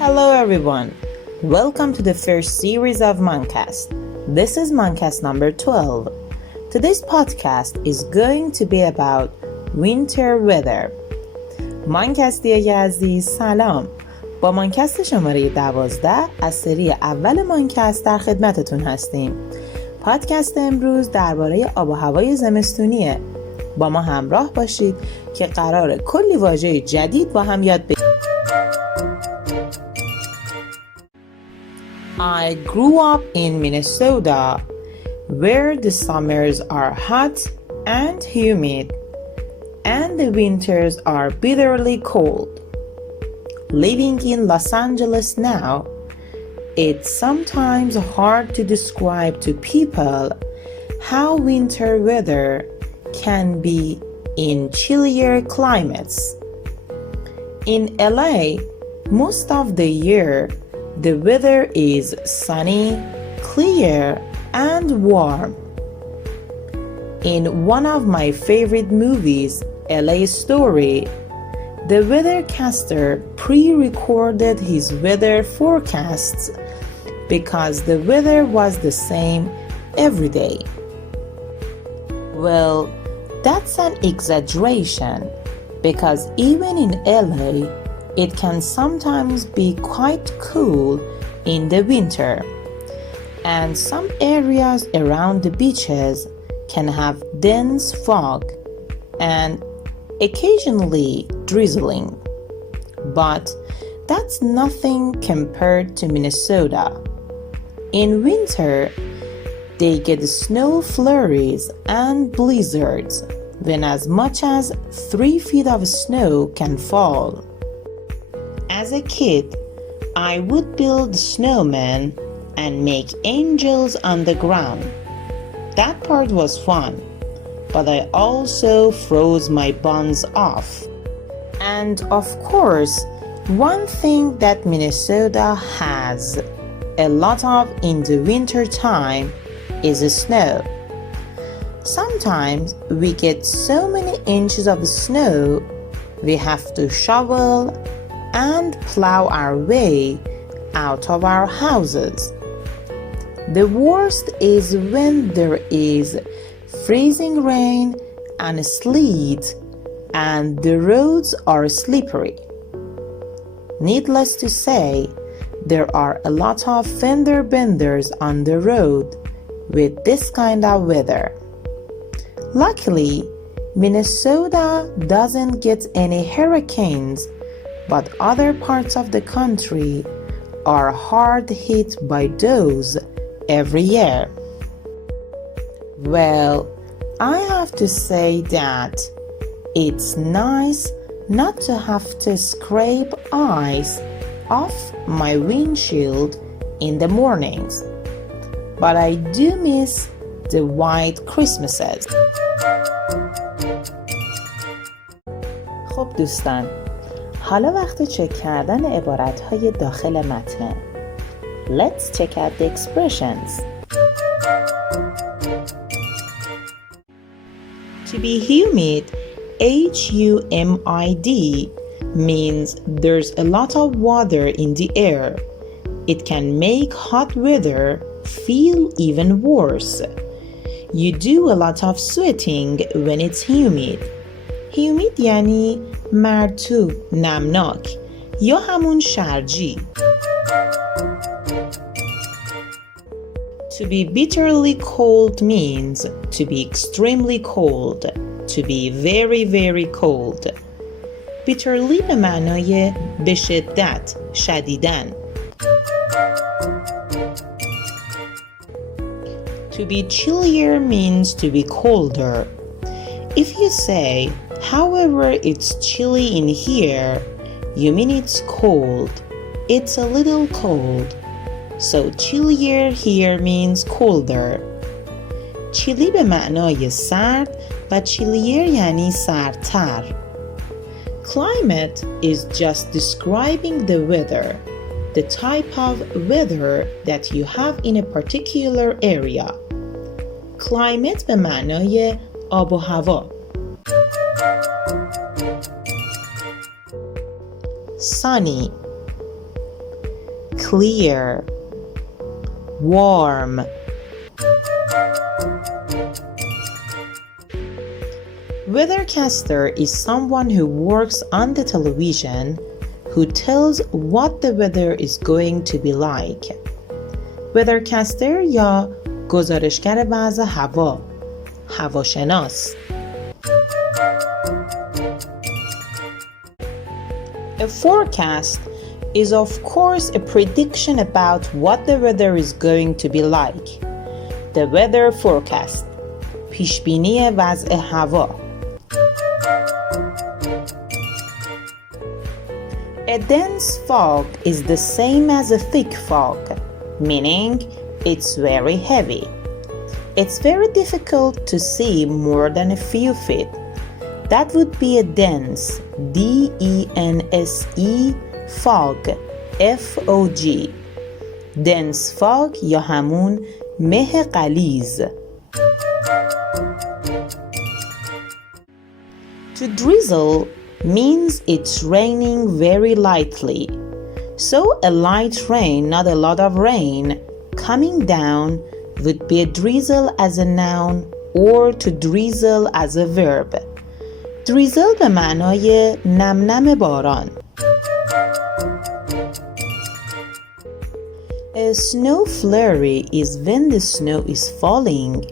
Hello everyone, welcome to the first series of Mannecast. This is Mannecast number 12. Today's podcast is going to be about winter weather. مانکستی عزیز سلام. با مانکست شماره 12 از سری اول مانکست در خدمتتون هستیم. پادکست امروز درباره آب و هوای زمستونیه. با ما همراه باشید که قراره کلی واژه جدید با هم یاد بگیریم. I grew up in Minnesota, where the summers are hot and humid, and the winters are bitterly cold. Living in Los Angeles now, it's sometimes hard to describe to people how winter weather can be in chillier climates. In LA, most of the year, the weather is sunny, clear, and warm. In one of my favorite movies, LA Story, the Weathercaster pre-recorded his weather forecasts because the weather was the same every day. Well, that's an exaggeration because even in LA, it can sometimes be quite cool in the winter, and some areas around the beaches can have dense fog and occasionally drizzling. But that's nothing compared to Minnesota. In winter, they get snow flurries and blizzards when as much as 3 feet of snow can fall. As a kid, I would build snowmen and make angels on the ground. That part was fun, but I also froze my buns off. And of course, one thing that Minnesota has a lot of in the winter time is snow. Sometimes we get so many inches of snow, we have to shovel and plow our way out of our houses. The worst is when there is freezing rain and sleet and the roads are slippery. Needless to say, there are a lot of fender benders on the road with this kind of weather. Luckily, Minnesota doesn't get any hurricanes, but other parts of the country are hard hit by those every year. Well, I have to say that it's nice not to have to scrape ice off my windshield in the mornings, but I do miss the white Christmases. خب دوستان، حالا وقت چک کردن عبارت‌های داخل متن. Let's check out the expressions. To be humid, H-U-M-I-D, means there's a lot of water in the air. It can make hot weather feel even worse. You do a lot of sweating when it's humid. Humid یعنی مرطوب، نمناک یا همون شرجی. To be bitterly cold means to be extremely cold, to be very very cold. bitterly به معنای به شدت، شدیداً. To be chillier means to be colder. If you say, however, it's chilly in here, you mean it's cold. It's a little cold. So chillier here means colder. chilly به معنای سرد و chillier یعنی سردتر. Climate is just describing the weather, the type of weather that you have in a particular area. Climate به معنای آب و هوا. Sunny. clear, warm. Weathercaster is someone who works on the television who tells what the weather is going to be like. Weathercaster یا گزارشگر وضع هوا، هواشناس. A forecast is of course a prediction about what the weather is going to be like. The weather forecast. پیشبینی وضع هوا. A dense fog is the same as a thick fog, meaning it's very heavy. It's very difficult to see more than a few feet. That would be a dense, D-E-N-S-E, fog, F-O-G. Dense fog یا همون مه غلیظ. To drizzle means it's raining very lightly. So a light rain, not a lot of rain, coming down would be a drizzle as a noun or to drizzle as a verb. Drizzle به معنای نم باران. A snow flurry is when the snow is falling,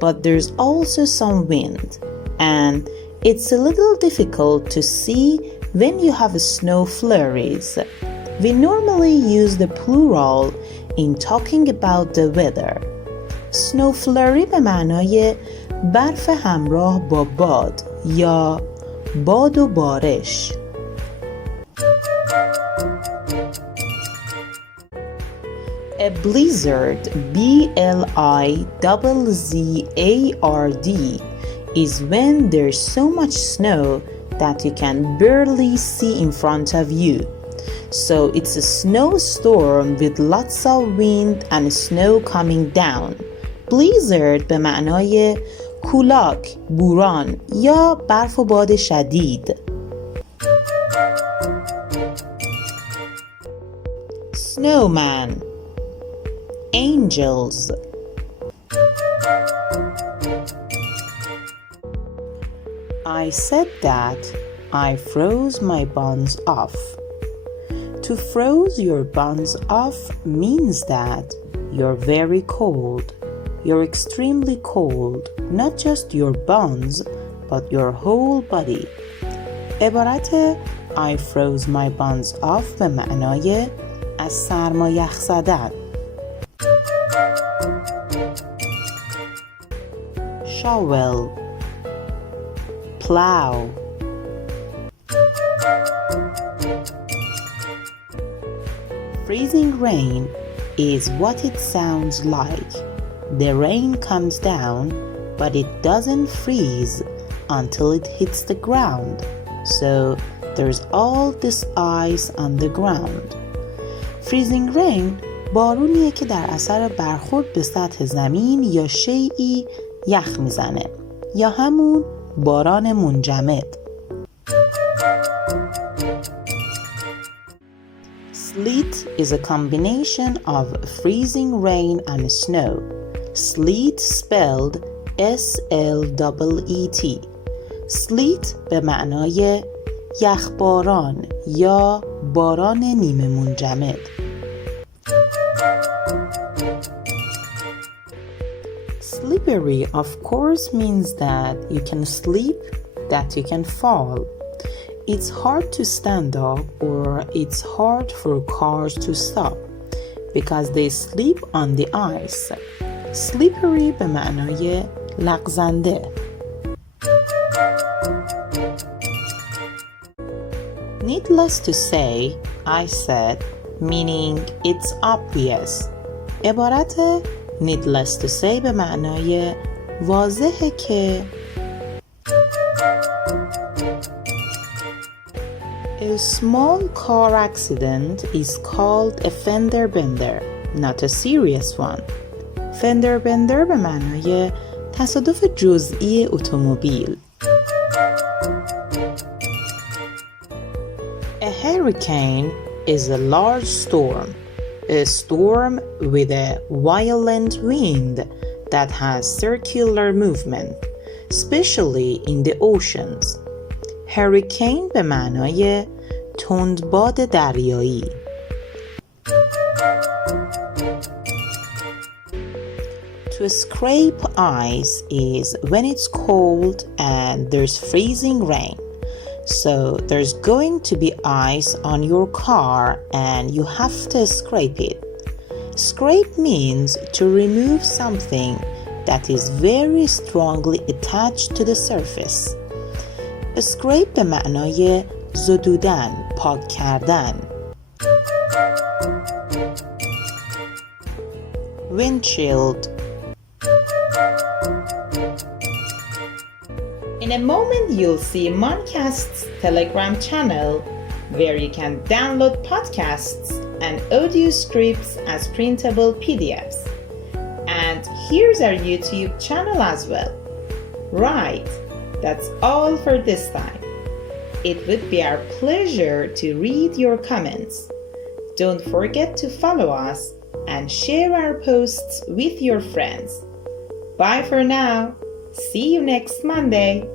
but there's also some wind, and it's a little difficult to see when you have snow flurries. We normally use the plural in talking about the weather. Snow flurry به معنای برف همراه با باد یا باد و بارش. A blizzard, B-L-I-Z-Z-A-R-D, is when there's so much snow that you can barely see in front of you. So it's a snowstorm with lots of wind and snow coming down. Blizzard به معنای کولاک، بوران یا برف و باد شدید. Snowman, angels. I said that I froze my buns off. To froze your buns off means that you're very cold. You're extremely cold, not just your buns, but your whole body. عبارت I froze my buns off به معنای از سرما یخ زدن. Shovel, plow. Freezing rain is what it sounds like. The rain comes down, but it doesn't freeze until it hits the ground. So there's all this ice on the ground. Freezing rain بارونیه که در اثر برخورد به سطح زمین یا شیئی یخ میزنه یا همون باران منجمد. Sleet is a combination of freezing rain and snow. Sleet spelled S-L-E-E-T. Sleet به معنای یخباران یا باران نیمه منجمد. Slippery of course means that you can slip, that you can fall. It's hard to stand up or it's hard for cars to stop because they slip on the ice. Slippery به معنای لغزنده. Needless to say, I said, meaning it's obvious. عبارت needless to say به معنای واضحه که. A small car accident is called a fender bender, not a serious one. Fender bender به معنای تصادف جزئی اتومبیل. A hurricane is a large storm. A storm with a violent wind that has circular movement, especially in the oceans. Hurricane به معنای تندباد دریایی. To scrape ice is when it's cold and there's freezing rain. So there's going to be ice on your car and you have to scrape it. Scrape means to remove something that is very strongly attached to the surface. Scrape به معنای زدودن، پاک کردن. Windshield. In a moment you'll see Mannekast's Telegram channel where you can download podcasts and audio scripts as printable PDFs. And here's our YouTube channel as well. Right, that's all for this time. It would be our pleasure to read your comments. Don't forget to follow us and share our posts with your friends. Bye for now. See you next Monday.